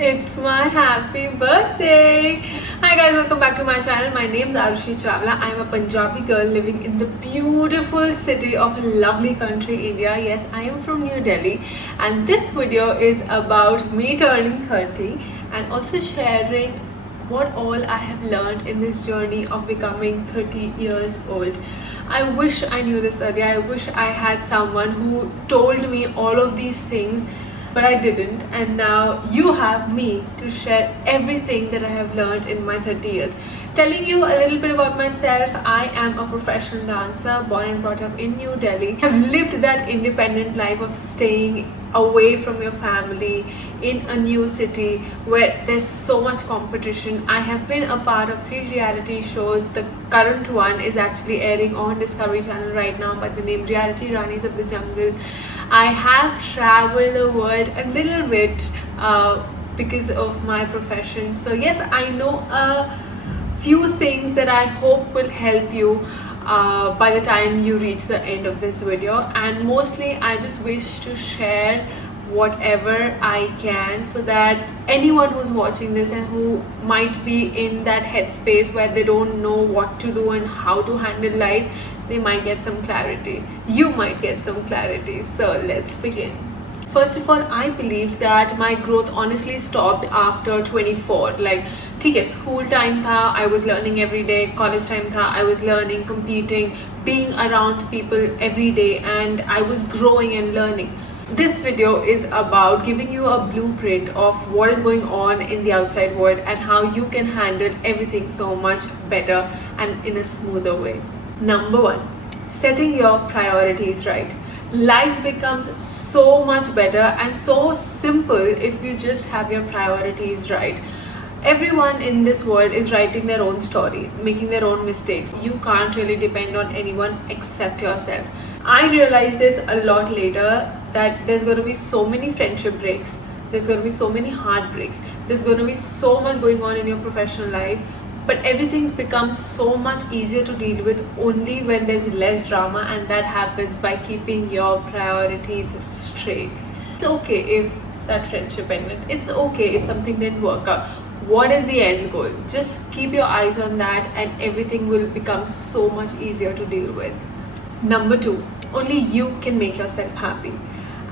It's my happy birthday! Hi guys, welcome back to my channel. My name is Arushi Chawla. I'm a Punjabi girl living in the beautiful city of a lovely country, India. Yes, I am from New Delhi, and this video is about me turning 30 and also sharing what all I have learned in this journey of becoming 30 years old. I wish I knew this earlier. I wish I had someone who told me all of these things, but I didn't, and now you have me to share everything that I have learned in my 30 years. Telling you a little bit about myself, I am a professional dancer, born and brought up in New Delhi. I've lived that independent life of staying away from your family in a new city where there's so much competition. I have been a part of 3 reality shows. The current one is actually airing on Discovery Channel right now by the name Reality Ranis of the Jungle. I have traveled the world a little bit because of my profession. So yes, I know a few things that I hope will help you by the time you reach the end of this video, and mostly I just wish to share whatever I can so that anyone who's watching this and who might be in that headspace where they don't know what to do and how to handle life, they might get some clarity. You might get some clarity. So let's begin. First of all, I believe that my growth honestly stopped after 24. Like, ठीक है, school time था, I was learning every day. College time था, I was learning, competing, being around people every day, and I was growing and learning. This video is about giving you a blueprint of what is going on in the outside world and how you can handle everything so much better and in a smoother way. Number 1, setting your priorities right. Life becomes so much better and so simple if you just have your priorities right. Everyone in this world is writing their own story, making their own mistakes. You can't really depend on anyone except yourself. I realized this a lot later, that there's going to be so many friendship breaks, there's going to be so many heartbreaks, there's going to be so much going on in your professional life, but everything becomes so much easier to deal with only when there's less drama, and that happens by keeping your priorities straight. It's okay if that friendship ended, it's okay if something didn't work out. What is the end goal? Just keep your eyes on that and everything will become so much easier to deal with. Number 2, only you can make yourself happy.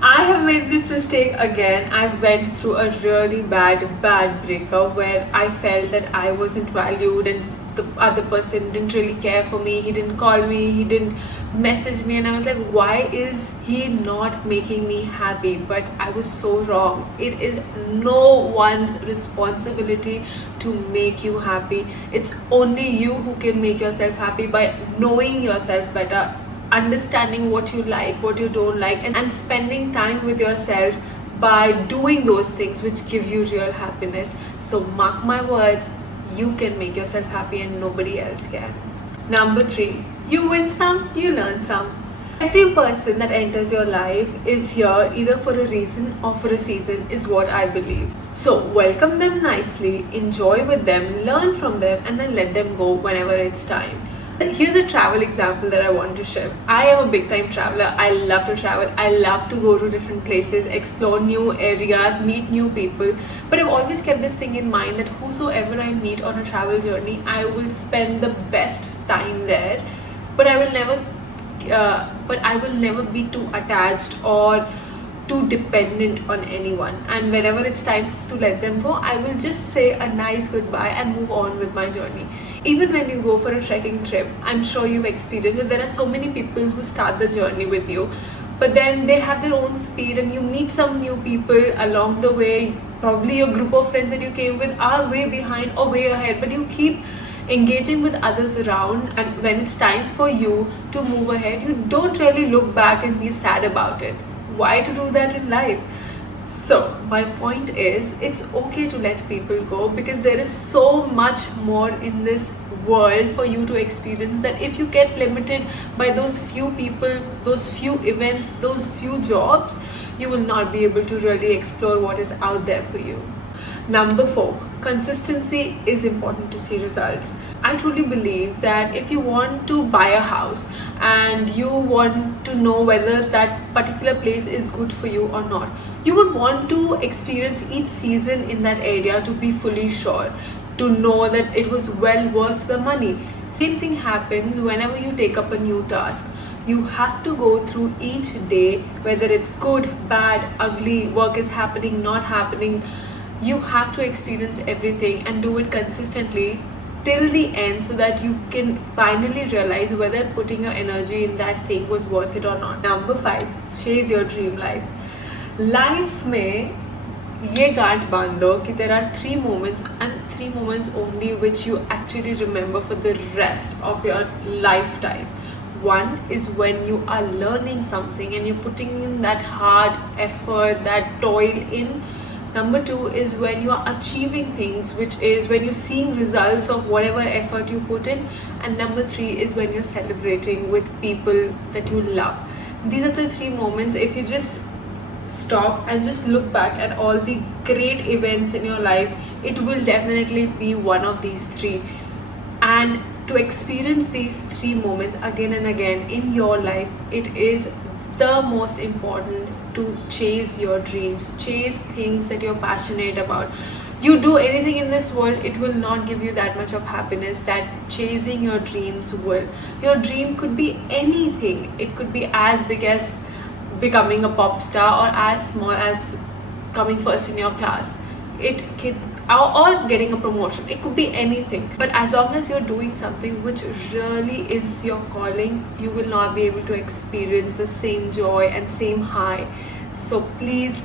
I have made this mistake again. I went through a really bad breakup where I felt that I wasn't valued and the other person didn't really care for me. He didn't call me, he didn't message me, and I was like, why is he not making me happy? But I was so wrong. It is no one's responsibility to make you happy. It's only you who can make yourself happy by knowing yourself better, understanding what you like, what you don't like, and spending time with yourself by doing those things which give you real happiness. So mark my words, you can make yourself happy and nobody else can. Number 3, you win some, you learn some. Every person that enters your life is here either for a reason or for a season, is what I believe. So welcome them nicely, enjoy with them, learn from them, and then let them go whenever it's time. Here's a travel example that I want to share. I am a big time traveler. I love to travel. I love to go to different places, explore new areas, meet new people. But I've always kept this thing in mind that whosoever I meet on a travel journey, I will spend the best time there. But I will never be too attached or too dependent on anyone, and whenever it's time to let them go, I will just say a nice goodbye and move on with my journey. Even when you go for a trekking trip, I'm sure you've experienced it, there are so many people who start the journey with you, but then they have their own speed and you meet some new people along the way. Probably your group of friends that you came with are way behind or way ahead, but you keep engaging with others around, and when it's time for you to move ahead, you don't really look back and be sad about it. Why to do that in life? So my point is, it's okay to let people go because there is so much more in this world for you to experience, that if you get limited by those few people, those few events, those few jobs, you will not be able to really explore what is out there for you. Number 4, consistency is important to see results. I truly believe that if you want to buy a house and you want to know whether that particular place is good for you or not, you would want to experience each season in that area to be fully sure, to know that it was well worth the money. Same thing happens whenever you take up a new task. You have to go through each day, whether it's good, bad, ugly, work is happening, not happening. You have to experience everything and do it consistently till the end so that you can finally realize whether putting your energy in that thing was worth it or not. Number 5, chase your dream life. Life में ये गांठ बांध दो कि there are 3 moments and 3 moments only which you actually remember for the rest of your lifetime. One is when you are learning something and you're putting in that hard effort, that toil in. Number 2 is when you are achieving things, which is when you're seeing results of whatever effort you put in. And number 3 is when you're celebrating with people that you love. These are the 3 moments. If you just stop and just look back at all the great events in your life, it will definitely be one of these 3. And to experience these 3 moments again and again in your life, it is the most important to chase your dreams, chase things that you're passionate about. You do anything in this world, it will not give you that much of happiness that chasing your dreams will. Your dream could be anything. It could be as big as becoming a pop star or as small as coming first in your class. It could or getting a promotion. It could be anything. But as long as you're doing something which really is your calling, you will not be able to experience the same joy and same high. So please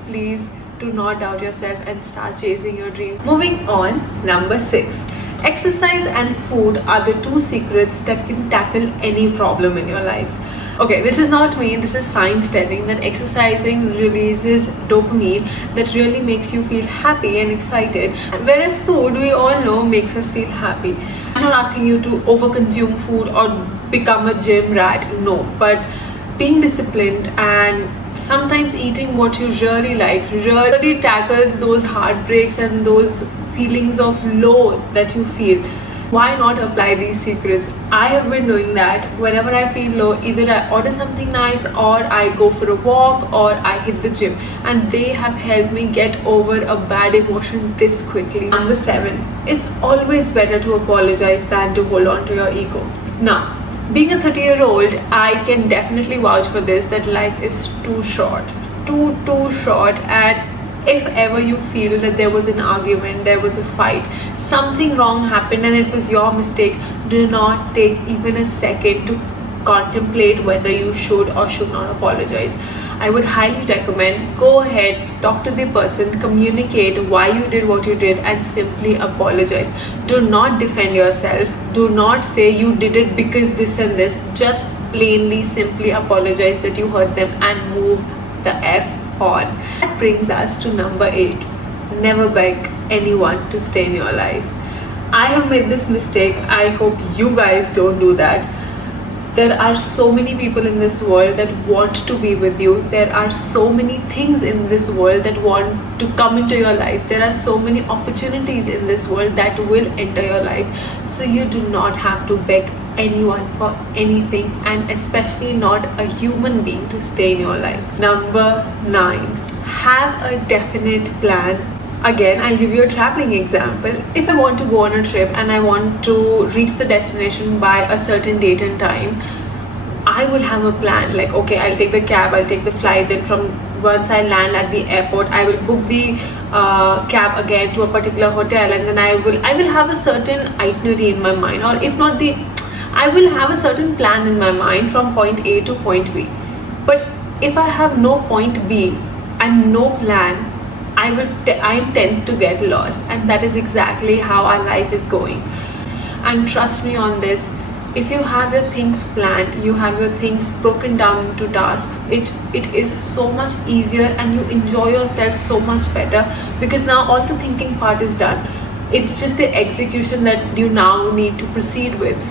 do not doubt yourself and start chasing your dream. Moving on, number 6. Exercise and food are the 2 secrets that can tackle any problem in your life. Okay, this is not me, this is science telling that exercising releases dopamine that really makes you feel happy and excited. Whereas food, we all know, makes us feel happy. I'm not asking you to overconsume food or become a gym rat, no. But being disciplined and sometimes eating what you really like really tackles those heartbreaks and those feelings of low that you feel. Why not apply these secrets? I have been doing that. Whenever I feel low, either I order something nice or I go for a walk or I hit the gym, and they have helped me get over a bad emotion this quickly. Number 7, it's always better to apologize than to hold on to your ego. Now, being a 30-year-old, I can definitely vouch for this, that life is too short. Too short. And if ever you feel that there was an argument, there was a fight, something wrong happened and it was your mistake, do not take even a second to contemplate whether you should or should not apologize. I would highly recommend, go ahead, talk to the person, communicate why you did what you did, and simply apologize. Do not defend yourself. Do not say you did it because this and this. Just plainly, simply apologize that you hurt them and move the F on. That brings us to number 8. Never beg anyone to stay in your life. I have made this mistake. I hope you guys don't do that. There are so many people in this world that want to be with you. There are so many things in this world that want to come into your life. There are so many opportunities in this world that will enter your life. So you do not have to beg anyone for anything, and especially not a human being to stay in your life. Number 9. Have a definite plan. Again, I'll give you a traveling example. If I want to go on a trip and I want to reach the destination by a certain date and time, I will have a plan. Like, okay, I'll take the cab, I'll take the flight, then from once I land at the airport, I will book the cab again to a particular hotel, and then I will have a certain itinerary in my mind, or if not I will have a certain plan in my mind from point A to point B. But if I have no point B and no plan, I tend to get lost, and that is exactly how our life is going. And trust me on this, if you have your things planned, you have your things broken down into tasks, it is so much easier and you enjoy yourself so much better, because now all the thinking part is done. It's just the execution that you now need to proceed with.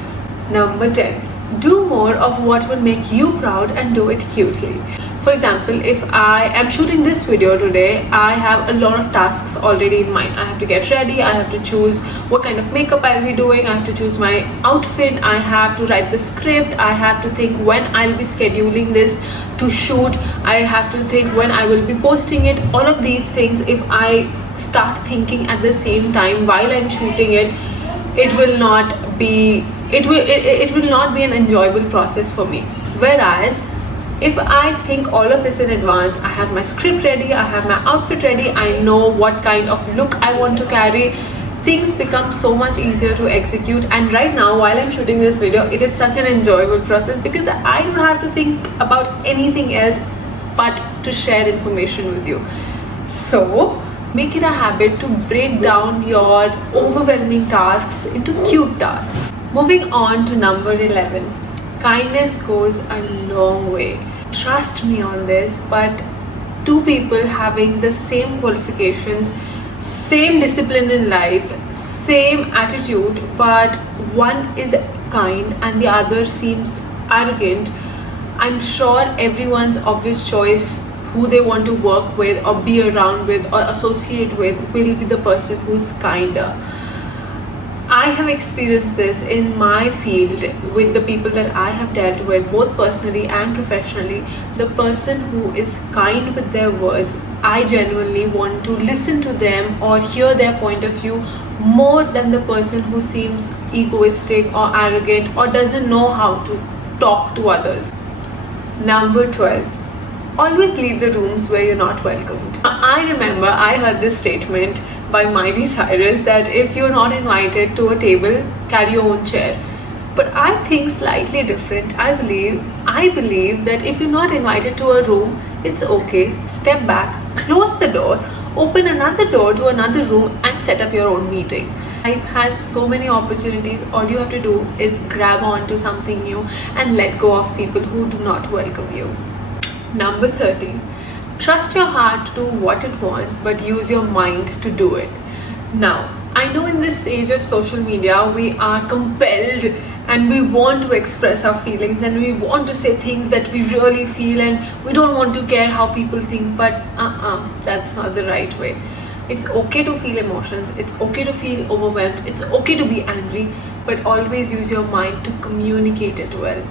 Number 10. Do more of what will make you proud and do it cutely. For example, if I am shooting this video today, I have a lot of tasks already in mind. I have to get ready, I have to choose what kind of makeup I'll be doing, I have to choose my outfit, I have to write the script, I have to think when I'll be scheduling this to shoot, I have to think when I will be posting it. All of these things, if I start thinking at the same time while I'm shooting it, it will not be an enjoyable process for me. Whereas if I think all of this in advance, I have my script ready, I have my outfit ready, I know what kind of look I want to carry, things become so much easier to execute. And right now, while I'm shooting this video, it is such an enjoyable process because I don't have to think about anything else but to share information with you. So make it a habit to break down your overwhelming tasks into cute tasks. Moving on to number 11. Kindness goes a long way. Trust me on this, but two people having the same qualifications, same discipline in life, same attitude, but one is kind and the other seems arrogant, I'm sure everyone's obvious choice who they want to work with or be around with or associate with will be the person who's kinder. I have experienced this in my field with the people that I have dealt with, both personally and professionally. The person who is kind with their words, I genuinely want to listen to them or hear their point of view more than the person who seems egoistic or arrogant or doesn't know how to talk to others. Number 12. Always leave the rooms where you're not welcomed. I remember I heard this statement by Miley Cyrus that if you're not invited to a table, carry your own chair. But I think slightly different. I believe that if you're not invited to a room, it's okay. Step back, close the door, open another door to another room and set up your own meeting. Life has so many opportunities. All you have to do is grab on to something new and let go of people who do not welcome you. Number 13. Trust your heart to do what it wants, but use your mind to do it. Now, I know in this age of social media, we are compelled and we want to express our feelings and we want to say things that we really feel and we don't want to care how people think, but that's not the right way. It's okay to feel emotions, it's okay to feel overwhelmed, it's okay to be angry, but always use your mind to communicate it well.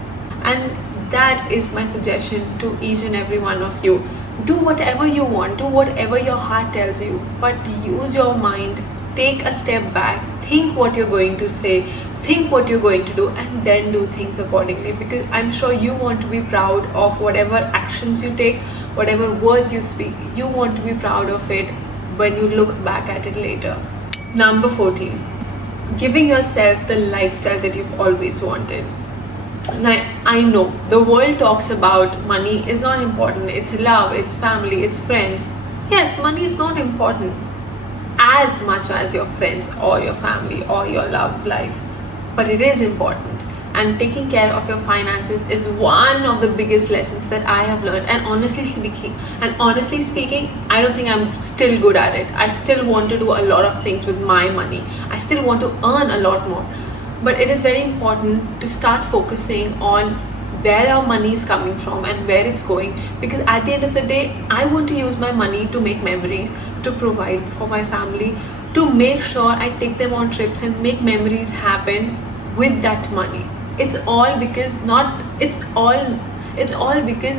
And that is my suggestion to each and every one of you. Do whatever you want, do whatever your heart tells you, but use your mind. Take a step back, think what you're going to say, think what you're going to do, and then do things accordingly, because I'm sure you want to be proud of whatever actions you take, whatever words you speak. You want to be proud of it when you look back at it later. Number 14. Giving yourself the lifestyle that you've always wanted. Now, I know the world talks about money is not important, it's love, it's family, it's friends. Yes, money is not important as much as your friends or your family or your love life, but it is important. And taking care of your finances is one of the biggest lessons that I have learned. And honestly speaking, I don't think I'm still good at it. I still want to do a lot of things with my money. I still want to earn a lot more. But it is very important to start focusing on where our money is coming from and where it's going, because at the end of the day, I want to use my money to make memories, to provide for my family, to make sure I take them on trips and make memories happen with that money. It's all because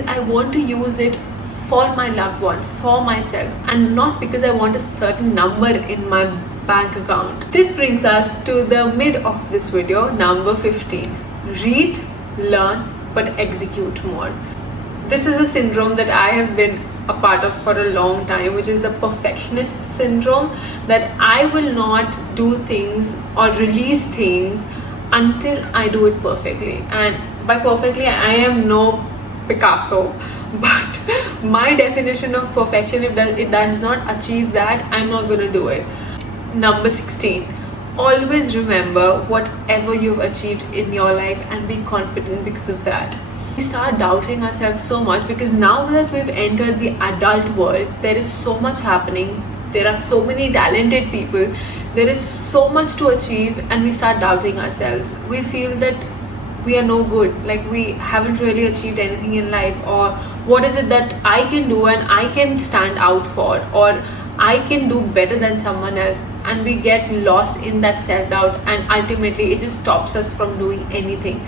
I want to use it for my loved ones, for myself, and not because I want a certain number in my bank account. This brings us to the mid of this video, number 15. Read, learn, but execute more. This is a syndrome that I have been a part of for a long time, which is the perfectionist syndrome, that I will not do things or release things until I do it perfectly. And by perfectly, I am no Picasso, but my definition of perfection, if it does not achieve that, I'm not going to do it. Number 16. Always remember whatever you've achieved in your life and be confident because of that. We start doubting ourselves so much because now that we've entered the adult world, there is so much happening. There are so many talented people. There is so much to achieve, and we start doubting ourselves. We feel that we are no good, like we haven't really achieved anything in life, or what is it that I can do and I can stand out for, or I can do better than someone else, and we get lost in that self-doubt, and ultimately it just stops us from doing anything.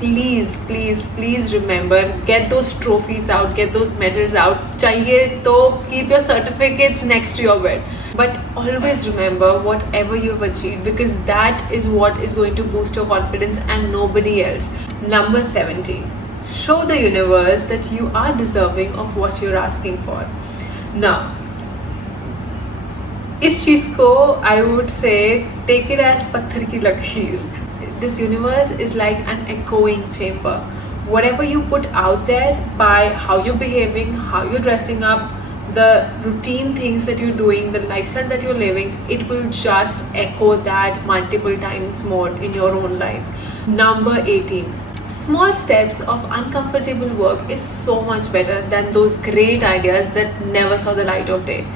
Please, please, please remember, get those trophies out, get those medals out. Chahiye to keep your certificates next to your bed, but always remember whatever you've achieved, because that is what is going to boost your confidence and nobody else. Number 17, show the universe that you are deserving of what you're asking for. Now, इस चीज को I would say take it as पत्थर की लकीर. This universe is like an echoing chamber. Whatever you put out there, by how you're behaving, how you're dressing up, the routine things that you're doing, the lifestyle that you're living, it will just echo that multiple times more in your own life. Number 18, small steps of uncomfortable work is so much better than those great ideas that never saw the light of day.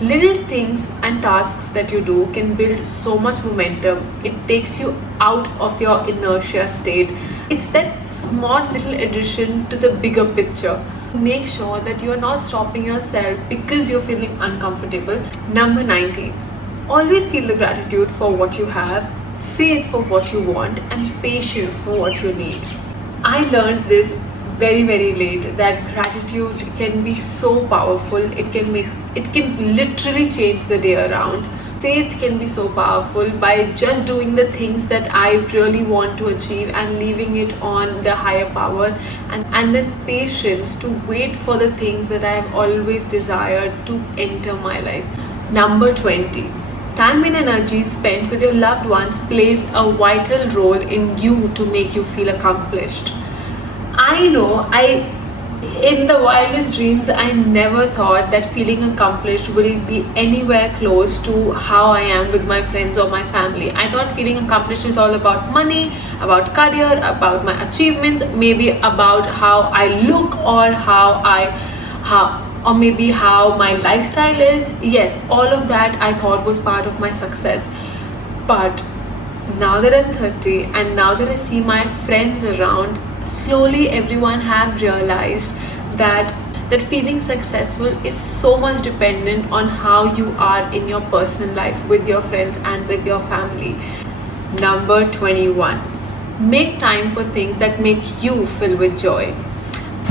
Little things and tasks that you do can build so much momentum. It takes you out of your inertia state. It's that small little addition to the bigger picture. Make sure that you are not stopping yourself because you're feeling uncomfortable. Number 19, always feel the gratitude for what you have, faith for what you want, and patience for what you need. I learned this very late, that gratitude can be so powerful. It can literally change the day around. Faith can be so powerful by just doing the things that I really want to achieve and leaving it on the higher power, and then patience to wait for the things that I have always desired to enter my life. Number 20, time and energy spent with your loved ones plays a vital role in you to make you feel accomplished. I know, in the wildest dreams, I never thought that feeling accomplished will be anywhere close to how I am with my friends or my family. I thought feeling accomplished is all about money, about career, about my achievements, maybe about how I look, or or maybe how my lifestyle is. Yes, all of that I thought was part of my success. But now that I'm 30 and now that I see my friends around, slowly everyone have realized that feeling successful is so much dependent on how you are in your personal life with your friends and with your family. Number 21, make time for things that make you fill with joy.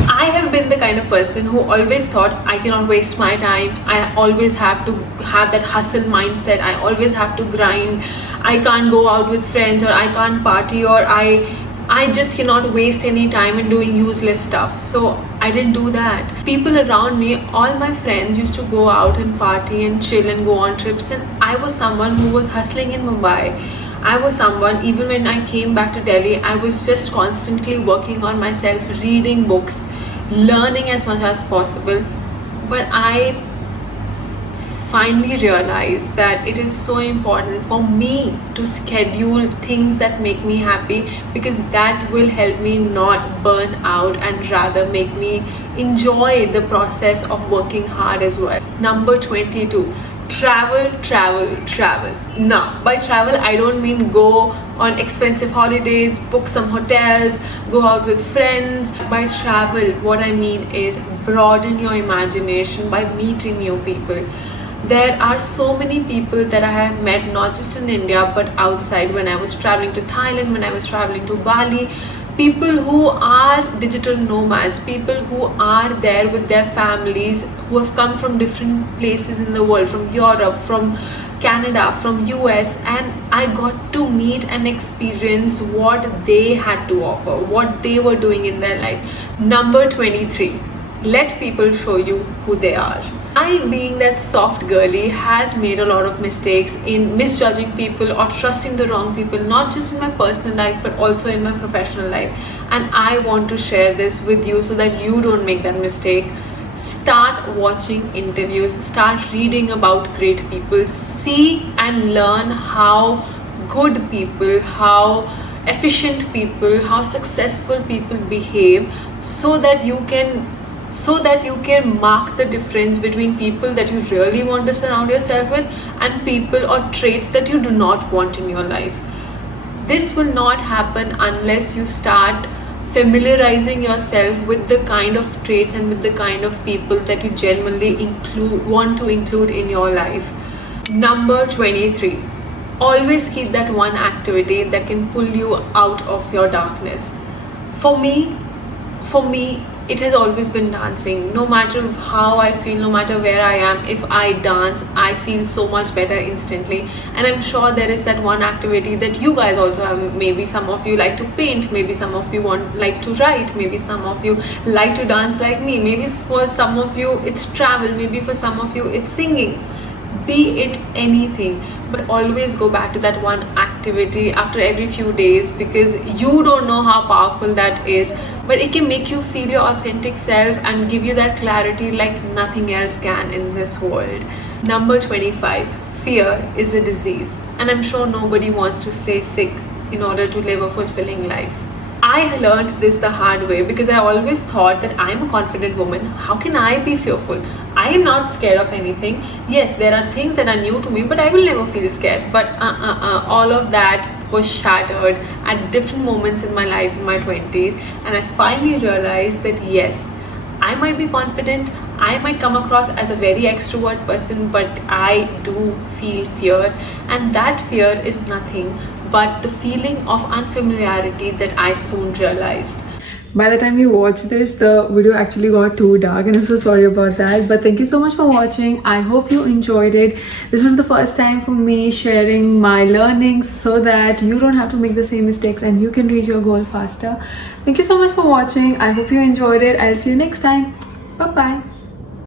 I have been the kind of person who always thought I cannot waste my time. I always have to have that hustle mindset. I always have to grind. I can't go out with friends, or I can't party, or I just cannot waste any time in doing useless stuff. So I didn't do that. People around me, all my friends used to go out and party and chill and go on trips, and I was someone who was hustling in Mumbai. I was someone, even when I came back to Delhi, I was just constantly working on myself, reading books, learning as much as possible. But I finally realized that it is so important for me to schedule things that make me happy, because that will help me not burn out and rather make me enjoy the process of working hard as well. Number 22, travel. Now, by travel, I don't mean go on expensive holidays, book some hotels, go out with friends. By travel, what I mean is broaden your imagination by meeting new people. There are so many people that I have met, not just in India but outside. When I was traveling to Thailand, when I was traveling to Bali, people who are digital nomads, people who are there with their families, who have come from different places in the world, from Europe, from Canada, from US, and I got to meet and experience what they had to offer, what they were doing in their life. Number 23, let people show you who they are. I, being that soft girly, has made a lot of mistakes in misjudging people or trusting the wrong people, not just in my personal life but also in my professional life. And I want to share this with you so that you don't make that mistake. Start watching interviews, start reading about great people, see and learn how good people, how efficient people, how successful people behave, so that you can mark the difference between people that you really want to surround yourself with and people or traits that you do not want in your life. This will not happen unless you start familiarizing yourself with the kind of traits and with the kind of people that you genuinely want to include in your life. Number 23. Always keep that one activity that can pull you out of your darkness. For me, it has always been dancing. No matter how I feel, no matter where I am, if I dance, I feel so much better instantly. And I'm sure there is that one activity that you guys also have. Maybe some of you like to paint, maybe some of you like to write, maybe some of you like to dance like me, maybe for some of you it's travel, maybe for some of you it's singing. Be it anything, but always go back to that one activity after every few days, because you don't know how powerful that is, but it can make you feel your authentic self and give you that clarity like nothing else can in this world. Number 25. Fear is a disease, and I'm sure nobody wants to stay sick in order to live a fulfilling life. I learned this the hard way, because I always thought that I'm a confident woman. How can I be fearful? I am not scared of anything. Yes, there are things that are new to me, but I will never feel scared. But all of that was shattered at different moments in my life in my 20s, and I finally realized that yes, I might be confident, I might come across as a very extrovert person, but I do feel fear, and that fear is nothing but the feeling of unfamiliarity that I soon realized. By the time you watch this, the video actually got too dark, and I'm so sorry about that. But thank you so much for watching. I hope you enjoyed it. This was the first time for me sharing my learnings so that you don't have to make the same mistakes and you can reach your goal faster. Thank you so much for watching. I hope you enjoyed it. I'll see you next time. Bye bye.